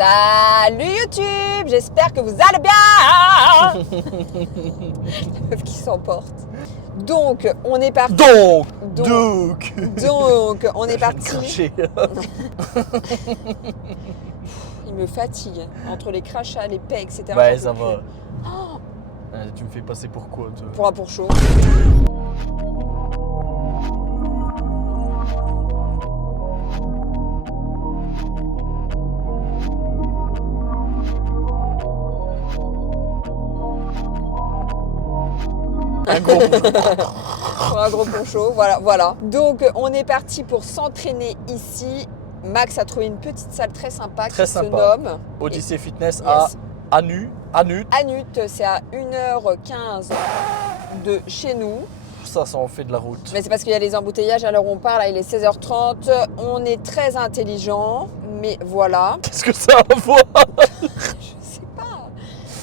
Salut YouTube, j'espère que vous allez bien. La meuf qui s'emporte. Donc, on est parti. Donc, on est parti. Il me fatigue entre les crachats, les paix, etc. Ouais, ça va. Oh, Tu me fais passer pour quoi, toi? pour un pour chaud. Pour un gros poncho, voilà. Donc on est parti pour s'entraîner ici. Max a trouvé une petite salle très sympa qui se nomme Odyssey Fitness Yes. à Anut. Anut, c'est à 1h15 de chez nous. Ça en fait de la route. Mais c'est parce qu'il y a les embouteillages à l'heure où on parle, là il est 16h30. On est très intelligent, mais voilà. Qu'est-ce que ça a à voir? Je sais pas.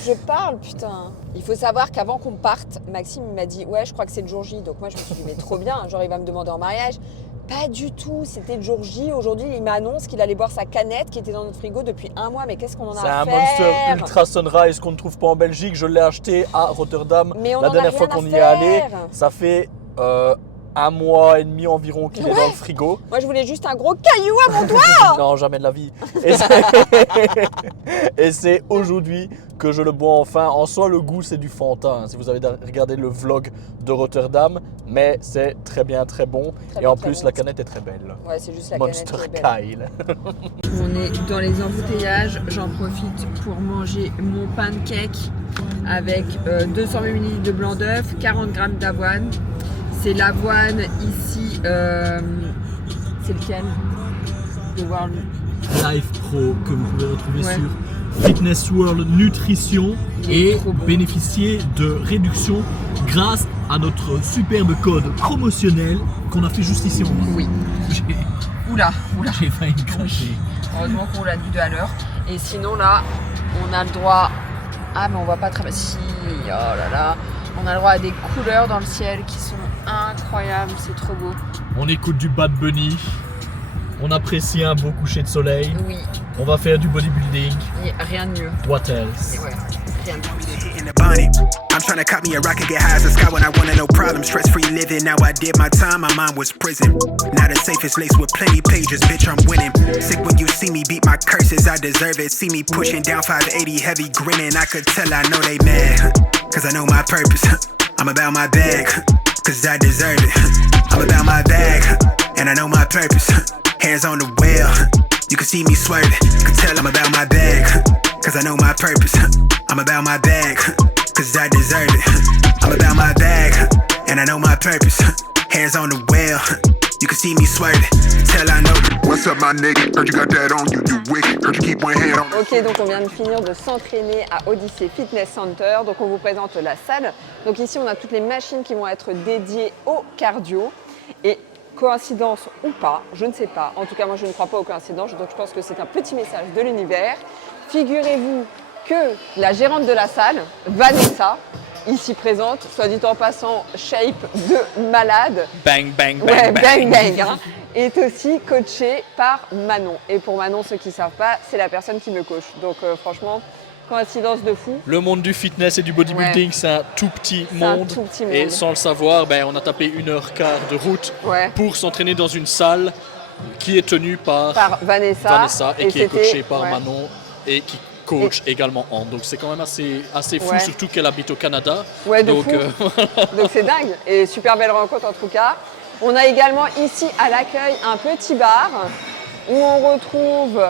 Je parle, putain. Il faut savoir qu'avant qu'on parte, Maxime m'a dit « Ouais, je crois que c'est le jour J ». Donc moi, je me suis dit « Mais trop bien, genre il va me demander en mariage ». Pas du tout, c'était le jour J. Aujourd'hui, il m'annonce qu'il allait boire sa canette qui était dans notre frigo depuis un mois. Mais qu'est-ce qu'on en a à faire? C'est un Monster Ultra Sunrise qu'on ne trouve pas en Belgique. Je l'ai acheté à Rotterdam mais on la dernière fois qu'on y est allé. Ça fait un mois et demi environ qu'il est dans le frigo. Moi, je voulais juste un gros caillou à mon doigt. Non, jamais de la vie. Et c'est aujourd'hui que je le bois enfin. En soi, le goût, c'est du Fanta, hein, si vous avez regardé le vlog de Rotterdam. Mais c'est très bien, très bon. Et en plus, la canette est très belle. Ouais, c'est juste la Monster canette qui est belle. Kyle. On est dans les embouteillages. J'en profite pour manger mon pancake avec 220 ml de blanc d'œuf, 40 g d'avoine. C'est l'avoine ici, c'est lequel? De World Life Pro que vous pouvez retrouver sur Fitness World Nutrition et bénéficier de réduction grâce à notre superbe code promotionnel qu'on a fait juste ici en bas. Oui. Oula. J'ai failli me cracher. Heureusement qu'on l'a dit 2 à l'heure. Et sinon là, on a le droit. Ah mais on va pas travailler. Si, oh là là. On a le droit à des couleurs dans le ciel qui sont incroyables, c'est trop beau. On écoute du Bad Bunny. On apprécie un beau coucher de soleil. Oui. On va faire du bodybuilding. Et rien de mieux. What else? Et ouais, rien de mieux. In the bunny. I'm trying to cut me a rocket, get high as the sky when I wanted no problem. Stress-free living, now I did my time, my mind was prison. Now the safest laced with plenty pages, bitch, I'm winning. Sick when you see me beat my curses, I deserve it. See me pushing down 580, heavy grinning, I could tell I know they mad. Cause I know my purpose, I'm about my bag. Cause I deserve it, I'm about my bag. And I know my purpose, hands on the wheel. You can see me swerving, could tell I'm about my bag. Cause I know my purpose, I'm about my bag. Cause I deserve it, I'm about my bag. And I know my purpose, hands on the wheel. You can see me swerving, tell I know. What's up my nigga, heard you got that on you, you wicked. Heard you keep one hand on. Ok, donc on vient de finir de s'entraîner à Odyssey Fitness Center. Donc on vous présente la salle. Donc ici on a toutes les machines qui vont être dédiées au cardio. Et coïncidence ou pas, je ne sais pas. En tout cas moi je ne crois pas aux coïncidences, donc je pense que c'est un petit message de l'univers. Figurez-vous que la gérante de la salle, Vanessa, ici présente, soit dit en passant, shape de malade. Bang, bang, bang, Ouais, bang. bang, hein, est aussi coachée par Manon. Et pour Manon, ceux qui ne savent pas, c'est la personne qui me coach. Donc franchement, coïncidence de fou. Le monde du fitness et du bodybuilding, c'est un tout petit monde. tout petit monde. Et sans le savoir, on a tapé 1h15 de route Ouais. pour s'entraîner dans une salle qui est tenue par Vanessa et qui est c'était- coachée par ouais. Manon et qui coach également en. Donc c'est quand même assez fou, Ouais. surtout qu'elle habite au Canada. Ouais, de Donc fou. Donc c'est dingue. Et super belle rencontre en tout cas. On a également ici à l'accueil un petit bar où on retrouve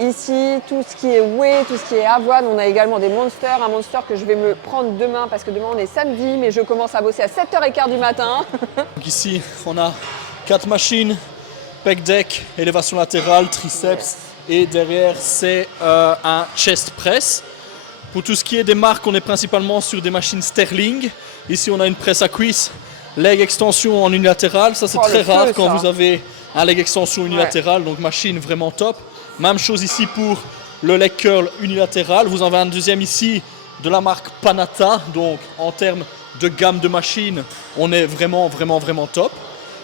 ici tout ce qui est whey, tout ce qui est avoine. On a également des monsters, un monster que je vais me prendre demain parce que demain on est samedi, mais je commence à bosser à 7h15 du matin. Donc ici, on a 4 machines, pec deck, élévation latérale, triceps. Et derrière, c'est un chest press. Pour tout ce qui est des marques, on est principalement sur des machines Sterling. Ici, on a une presse à cuisse, leg extension en unilatéral. Ça, c'est très le feu, rare quand ça. vous avez un leg extension unilatéral. Donc, machine vraiment top. Même chose ici pour le leg curl unilatéral. Vous en avez un deuxième ici de la marque Panata. Donc, en termes de gamme de machines, on est vraiment top.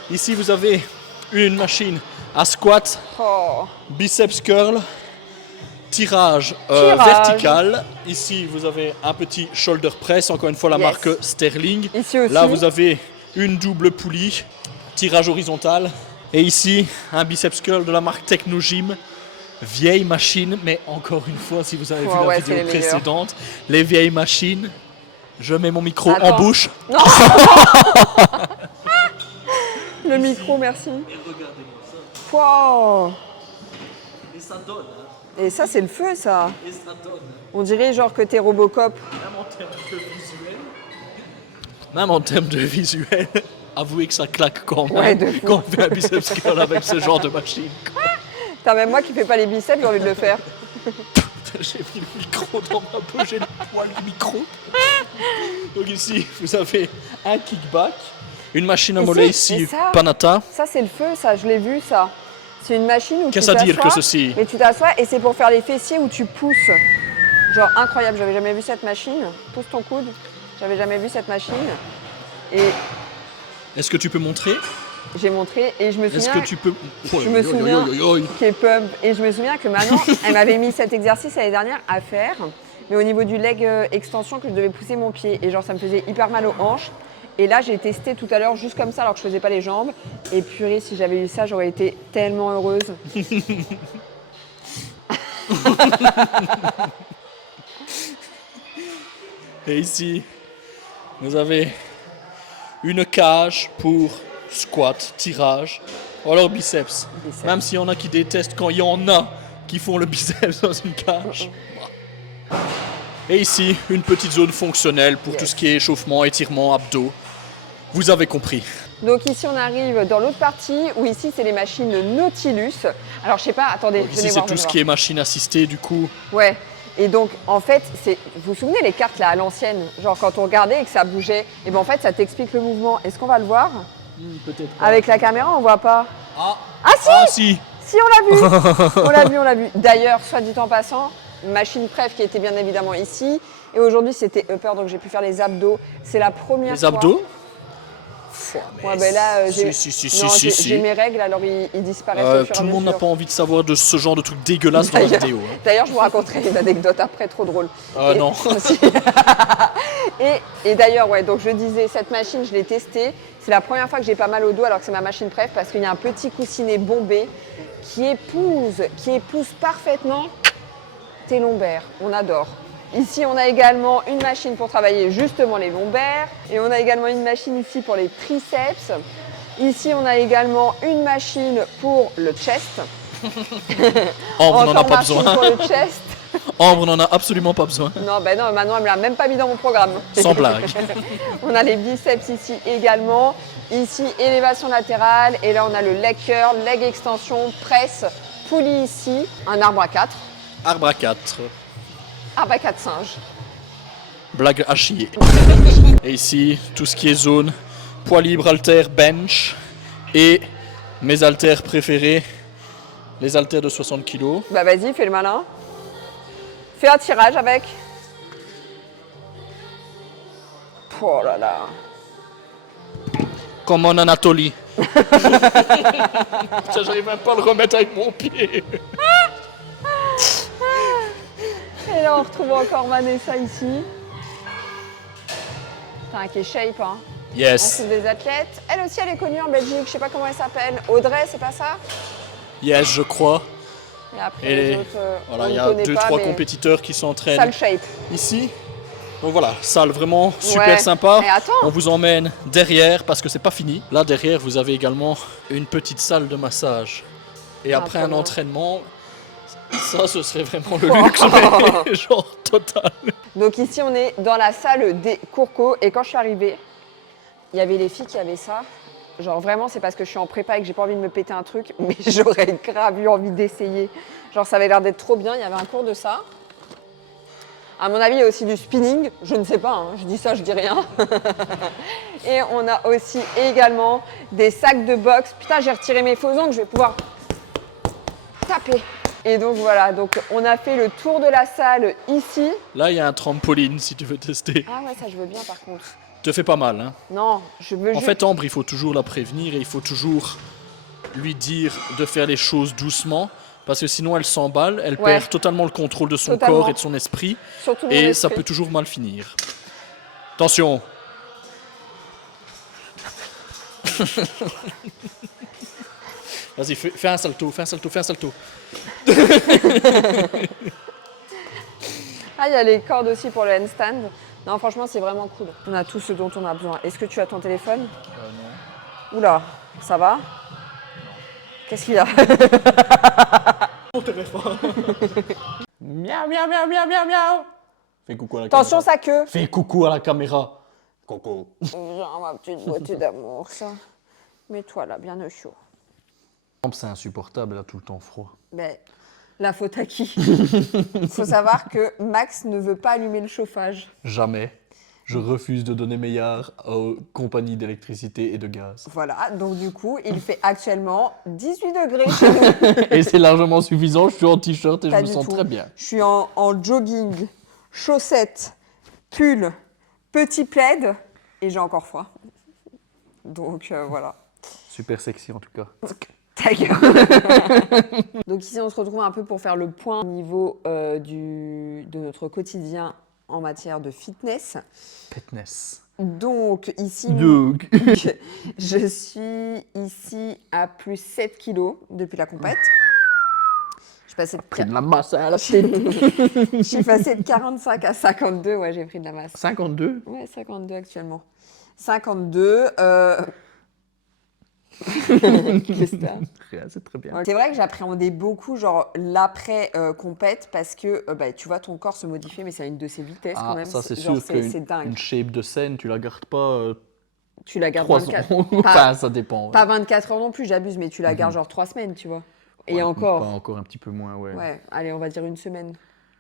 Ici, vous avez une machine à squat, Oh. biceps curl, tirage, vertical. Ici, vous avez un petit shoulder press, encore une fois la marque Sterling. Ici aussi. Là, vous avez une double poulie, tirage horizontal. Et ici, un biceps curl de la marque Technogym. Vieille machine, mais encore une fois, si vous avez vu la vidéo précédente, les vieilles machines, je mets mon micro en bouche. Non. Le micro, merci. Et regardez-moi ça. Wow. Et ça donne, hein. Et ça, c'est le feu, ça. Et ça donne. On dirait genre que t'es Robocop. Même en termes de visuel, avouez que ça claque quand même. Ouais, de fou. Quand on fait un biceps curl avec ce genre de machine. Putain, même moi qui fais pas les biceps, j'ai envie de le faire. J'ai mis le micro dans ma poche, j'ai le poil du micro. Donc ici, vous avez un kickback, une machine à mollet ici, ça, Panata. Ça, c'est le feu, ça, je l'ai vu, ça. C'est une machine où Qu'est-ce à dire que ceci? Mais tu t'assois et c'est pour faire les fessiers où tu pousses. Genre incroyable, j'avais jamais vu cette machine. Pousse ton coude. J'avais jamais vu cette machine. Et Est-ce que tu peux montrer? j'ai montré et je me souviens. Est-ce que tu peux... Je me souviens qui est pump. Et je me souviens que maintenant, elle m'avait mis cet exercice l'année dernière à faire, mais au niveau du leg extension, que je devais pousser mon pied. Et genre, ça me faisait hyper mal aux hanches. Et là, j'ai testé tout à l'heure juste comme ça, alors que je faisais pas les jambes. Et purée, si j'avais eu ça, j'aurais été tellement heureuse. Et ici, vous avez une cage pour squat, tirage, ou alors biceps. Même s'il y en a qui détestent quand il y en a qui font le biceps dans une cage. Et ici, une petite zone fonctionnelle pour tout ce qui est échauffement, étirement, abdos. Vous avez compris. Donc ici, on arrive dans l'autre partie, où ici, c'est les machines Nautilus. Alors, je sais pas, attendez, Donc ici, c'est tout ce qui est machine assistée, du coup. Ouais. Et donc, en fait, vous vous souvenez les cartes là à l'ancienne, genre quand on regardait et que ça bougeait, et ben en fait, ça t'explique le mouvement. Est-ce qu'on va le voir? Peut-être. Avec la caméra, on voit pas. Ah, si ah si. Si, on l'a vu. On l'a vu. D'ailleurs, soit dit en passant, machine préf qui était bien évidemment ici. Et aujourd'hui, c'était upper, donc j'ai pu faire les abdos. C'est la première fois. Les abdos? Ouais, ben là, j'ai Si. j'ai mes règles, alors ils disparaissent au fur et à mesure. Tout le monde n'a pas envie de savoir de ce genre de truc dégueulasse dans la vidéo. Hein. D'ailleurs, je vous raconterai une anecdote après, trop drôle. Non. et d'ailleurs, ouais, donc je disais, cette machine, je l'ai testée. C'est la première fois que j'ai pas mal au dos, alors que c'est ma machine préf, parce qu'il y a un petit coussinet bombé qui épouse parfaitement tes lombaires. On adore. Ici, on a également une machine pour travailler justement les lombaires. Et on a également une machine ici pour les triceps. Ici, on a également une machine pour le chest. Ambre, on n'en a pas besoin. Pour le chest. Ambre, on n'en a absolument pas besoin. Non, ben non, maintenant, elle ne me l'a même pas mis dans mon programme. Sans blague. On a les biceps ici également. Ici, élévation latérale. Et là, on a le leg curl, leg extension, presse, poulie ici. Un arbre à 4. Arbre à 4. Arbre à 4 singes. Blague à chier. Et ici, tout ce qui est zone, poids libre, haltère, bench. Et mes haltères préférés, les haltères de 60 kg. Bah vas-y, fais le malin. Fais un tirage avec. Oh là là. Comme en Anatolie. J'arrive même pas à le remettre avec mon pied. Et là, on retrouve encore Vanessa ici. Putain, qui est shape, hein. Yes. On trouve des athlètes. Elle aussi, elle est connue en Belgique. Je sais pas comment elle s'appelle. Audrey, c'est pas ça? Yes, je crois. Et après, Et les autres, voilà, on il y ne a connaît 2-3 pas, mais compétiteurs qui s'entraînent sale shape. ici. Donc voilà, salle vraiment super Ouais. sympa. Et attends. On vous emmène derrière parce que c'est pas fini. Là derrière, vous avez également une petite salle de massage. Et après un trop bien. entraînement, ça ce serait vraiment le luxe, mais genre total. Donc ici, on est dans la salle des Courcos. Et quand je suis arrivée, il y avait les filles qui avaient ça. Genre vraiment, c'est parce que je suis en prépa et que j'ai pas envie de me péter un truc. Mais j'aurais grave eu envie d'essayer. Genre, ça avait l'air d'être trop bien. Il y avait un cours de ça. À mon avis, il y a aussi du spinning. Je ne sais pas, hein. Je dis ça, je dis rien. Et on a aussi également des sacs de boxe. Putain, j'ai retiré mes faux ongles. Je vais pouvoir taper. Et donc voilà, donc on a fait le tour de la salle ici. Là, il y a un trampoline si tu veux tester. Ah ouais, ça je veux bien par contre. Te fait pas mal, hein. Non, je veux En juste... fait, Ambre, il faut toujours la prévenir et il faut toujours lui dire de faire les choses doucement parce que sinon elle s'emballe, elle Ouais. perd totalement le contrôle de son Totalement. corps et de son esprit, Surtout mon et ça esprit. peut toujours mal finir. Attention. Vas-y, fais un salto, fais un salto, fais un salto. Ah, il y a les cordes aussi pour le handstand. Non, franchement, c'est vraiment cool. On a tout ce dont on a besoin. Est-ce que tu as ton téléphone? Non. Oula, ça va? Qu'est-ce qu'il y a? Mon téléphone. Miaou, miaou, miaou, miaou, miaou, miaou. Fais coucou à la Attention, caméra. sa queue. Fais coucou à la caméra. Coucou. Genre, ma petite beauté d'amour, ça. Mets-toi là, bien au chaud. C'est insupportable, elle a tout le temps froid. Mais la faute à qui? Faut savoir que Max ne veut pas allumer le chauffage. Jamais. Je refuse de donner meilleur aux compagnies d'électricité et de gaz. Voilà, donc du coup, il fait actuellement 18 degrés chez nous. Et c'est largement suffisant, je suis en t-shirt et Pas je me du sens tout. très bien. Je suis en jogging, chaussettes, pull, petit plaid et j'ai encore froid. Donc voilà. Super sexy en tout cas. Ta gueule. Donc ici, on se retrouve un peu pour faire le point au niveau de notre quotidien en matière de fitness. Fitness. Donc ici, Donc. je suis ici à plus 7 kilos depuis la compète. Je suis passée de, Pris de la masse à la tête. je suis passée de 45 à 52. Ouais, j'ai pris de la masse. 52. Ouais, 52 actuellement. 52. Qu'est-ce que t'as? Rien, c'est très bien. C'est vrai que j'appréhendais beaucoup genre l'après compète parce que bah, tu vois ton corps se modifier mais c'est à une de ses vitesses quand Ah, même. ça c'est Genre, sûr c'est qu'une dingue. une shape de scène, tu la gardes pas Tu la gardes 3 24 ans. Enfin, ça dépend. Pas 24 heures non plus, j'abuse, mais tu la gardes genre 3 semaines, tu vois. Et Ouais, encore. Pas encore un petit peu moins, ouais. Ouais, allez, on va dire une semaine.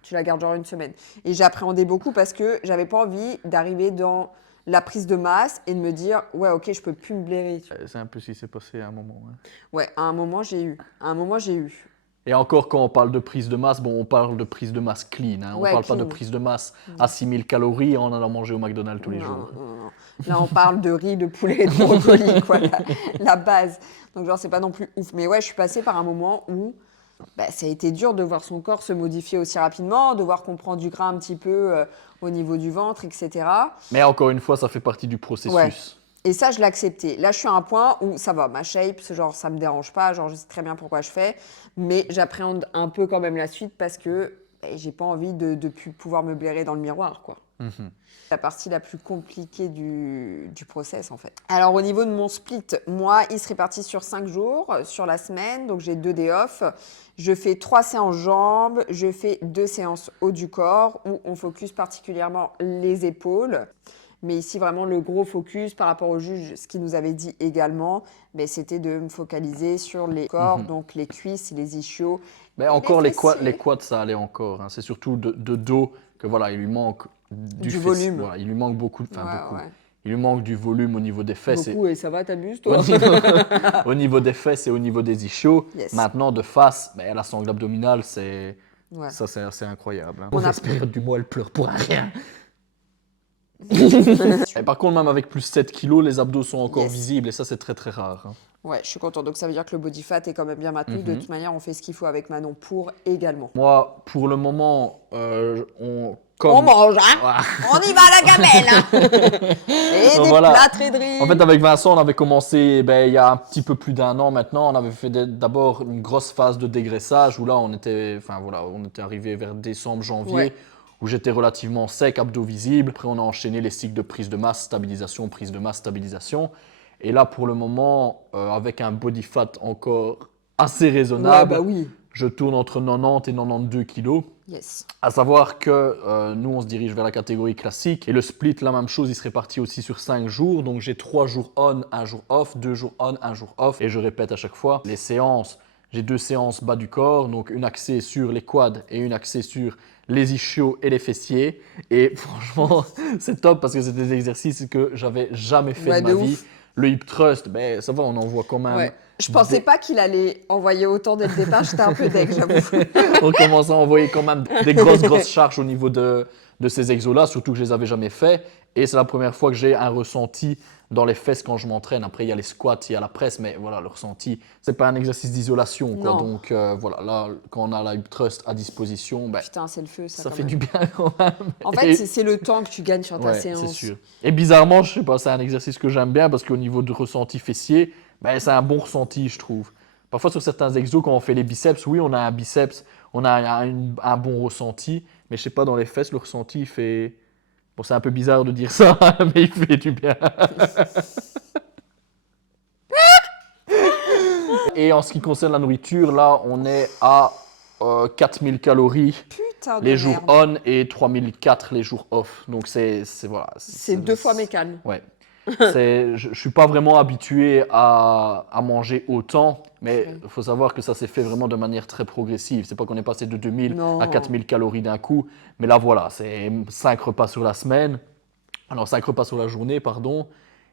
Tu la gardes genre une semaine. Et j'appréhendais beaucoup parce que j'avais pas envie d'arriver dans la prise de masse et de me dire ouais, ok, je peux plus me blairer. Tu vois. C'est un peu ce qui s'est passé à un moment. Hein. Ouais, à un moment j'ai eu. Et encore, quand on parle de prise de masse, bon, on parle de prise de masse clean. Hein. On Ouais, parle pas de clean. prise de masse à 6000 calories en allant manger au McDonald's tous les Non, jours. non. Là, on parle de riz, de poulet, de brocoli, quoi, la base. Donc, genre, c'est pas non plus ouf. Mais ouais, je suis passée par un moment où bah, ça a été dur de voir son corps se modifier aussi rapidement, de voir qu'on prend du gras un petit peu au niveau du ventre, etc. Mais encore une fois, ça fait partie du processus. Ouais. Et ça, je l'ai accepté. Là, je suis à un point où ça va, ma shape, genre, ça me dérange pas, genre, je sais très bien pourquoi je fais, mais j'appréhende un peu quand même la suite parce que bah, j'ai pas envie de plus pouvoir me blairer dans le miroir, quoi. Mhm. La partie la plus compliquée du process, en fait. Alors, au niveau de mon split, moi, il se répartit sur 5 jours, sur la semaine, donc j'ai 2 days off. Je fais 3 séances jambes, je fais 2 séances haut du corps, où on focus particulièrement les épaules. Mais ici, vraiment, le gros focus par rapport au juge, ce qu'il nous avait dit également, ben, c'était de me focaliser sur les corps, donc les cuisses, les ischios. Mais et encore, fessiers. les quads, ça allait encore. Hein. C'est surtout de dos que voilà, il lui manque Du fessier. volume. Voilà, il lui manque beaucoup. Enfin, Ouais, beaucoup. ouais. Il lui manque du volume au niveau des fesses. Beaucoup, et ça va, t'abuses, Au toi? niveau, au niveau des fesses et au niveau des ischios. Yes. Maintenant, de face, ben, la sangle abdominale, c'est Ouais. ça, c'est assez incroyable. Hein. On a- Mauvaise période du mois, elle pleure pour rien. Et par contre, même avec plus 7 kilos, les abdos sont encore Yes. visibles et ça, c'est très très rare. Hein. Ouais, je suis contente. Donc ça veut dire que le body fat est quand même bien maintenu. De toute manière, on fait ce qu'il faut avec Manon pour également. Moi, pour le moment, On mange, hein? Voilà. On y va à la gamelle, hein? Et Donc des voilà. plats très dris. En fait, avec Vincent, on avait commencé ben, il y a un petit peu plus d'un an maintenant. On avait fait d'abord une grosse phase de dégraissage où là, on était arrivé vers décembre, janvier, Ouais. où j'étais relativement sec, abdos visibles. Après, on a enchaîné les cycles de prise de masse, stabilisation, prise de masse, stabilisation. Et là, pour le moment, avec un body fat encore assez Ouais, raisonnable, bah oui. je tourne entre 90 et 92 kilos. Yes. À savoir que nous, on se dirige vers la catégorie classique. Et le split, la même chose, il se répartit aussi sur 5 jours. Donc j'ai 3 jours on, 1 jour off, 2 jours on, 1 jour off. Et je répète à chaque fois, les séances, j'ai 2 séances bas du corps. Donc une axée sur les quads et une axée sur les ischios et les fessiers. Et franchement, c'est top parce que c'est des exercices que j'avais jamais fait Ouais, de ma de vie. ouf. Le hip thrust, ben, ça va, on en voit quand même. Ouais. Je pensais pas qu'il allait envoyer autant dès le départ. J'étais un peu deg, j'avoue. On commence à envoyer quand même des grosses charges au niveau de ces exos-là, surtout que je les avais jamais fait. Et c'est la première fois que j'ai un ressenti dans les fesses quand je m'entraîne. Après, il y a les squats, il y a la presse, mais voilà, le ressenti, c'est pas un exercice d'isolation, quoi. Non. Donc voilà, là, quand on a la hip thrust à disposition, ben, Putain, c'est le feu, ça. ça quand fait même. du bien quand même. En fait, Et- c'est le temps que tu gagnes sur ta Ouais, séance. c'est sûr. Et bizarrement, je sais pas, c'est un exercice que j'aime bien parce qu'au niveau du ressenti fessier, ben, c'est un bon ressenti, je trouve. Parfois, sur certains exos, quand on fait les biceps, oui, on a un biceps, on a un bon ressenti, mais je sais pas, dans les fesses, le ressenti, il fait... Bon, c'est un peu bizarre de dire ça, mais il fait du bien. Et en ce qui concerne la nourriture, là, on est à 4000 calories Putain de les jours merde. on et 3004 les jours off. Donc, voilà. C'est 2 fois mes calmes. Ouais. Je ne suis pas vraiment habitué à manger autant, mais il faut savoir que ça s'est fait vraiment de manière très progressive. C'est pas qu'on est passé de 2000 Non. à 4000 calories d'un coup, mais là voilà, c'est 5 repas sur la semaine, alors 5 repas sur la journée, pardon,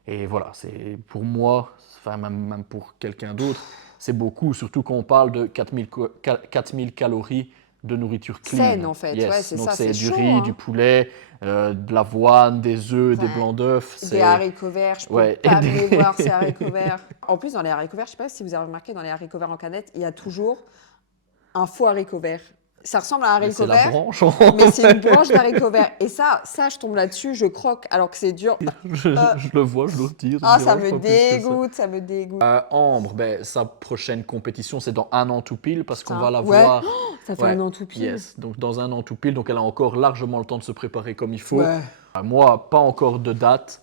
et voilà, c'est pour moi, enfin même pour quelqu'un d'autre, c'est beaucoup, surtout quand on parle de 4000 calories de nourriture clean. Saine, en fait. Ouais, c'est donc ça, c'est c'est du chaud, riz, hein. du poulet, de l'avoine, des œufs, des Ouais. blancs d'œufs. Des haricots verts, je peux Ouais, pas et me les des- voir, ces haricots verts. En plus, dans les haricots verts, je sais pas si vous avez remarqué, dans les haricots verts en canette, il y a toujours un faux haricot vert. Ça ressemble à un Mais haricot c'est la vert, branche. mais c'est une branche d'haricot vert. Et ça, je tombe là-dessus, je croque, alors que c'est dur. je le vois, je le retire. Ah, me ça dérange me pas plus que ça. dégoûte, ça me dégoûte. Ambre, ben, sa prochaine compétition, c'est dans un an tout pile, parce qu'on Putain. va la Ouais. voir. Ça fait Ouais. un an tout pile. Yes, donc dans un an tout pile, donc elle a encore largement le temps de se préparer comme il faut. Ouais. Moi, pas encore de date.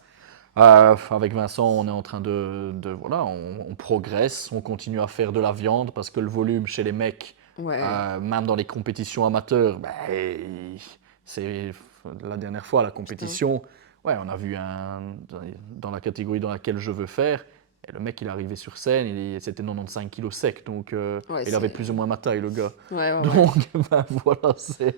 Avec Vincent, on est en train voilà, on progresse, on continue à faire de la viande parce que le volume chez les mecs, Ouais. même dans les compétitions amateurs, ben, c'est la dernière fois la compétition. Ouais, on a vu dans la catégorie dans laquelle je veux faire. Et le mec, il est arrivé sur scène, c'était 95 kilos sec, donc Ouais, il avait c'est- plus ou moins ma taille, le gars. Ouais, ouais, ouais. Donc, ben, voilà, c'est...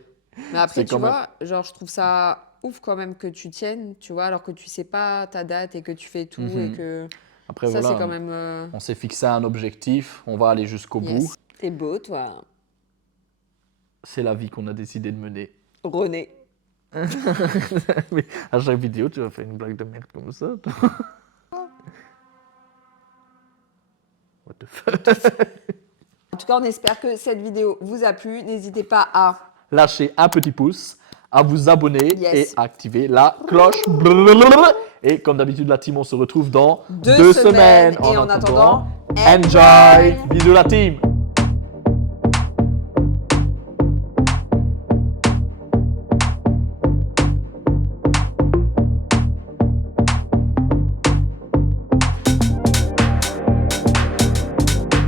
Mais après, c'est tu quand même- vois, genre, je trouve ça ouf quand même que tu tiennes, tu vois, alors que tu sais pas ta date et que tu fais tout et Mhm. que Après, ça, voilà, c'est quand même. on s'est fixé un objectif, on va aller jusqu'au bout. Yes. T'es beau, toi, C'est la vie qu'on a décidé de mener. René. Mais à chaque vidéo, tu vas faire une blague de merde comme ça. toi. What the fuck? En tout cas, on espère que cette vidéo vous a plu. N'hésitez pas à Lâchez un petit pouce, à vous abonner Yes. et à activer la cloche. Et comme d'habitude, la team, on se retrouve dans 2 semaines. En Et en attendant, enjoy. Bisous la team.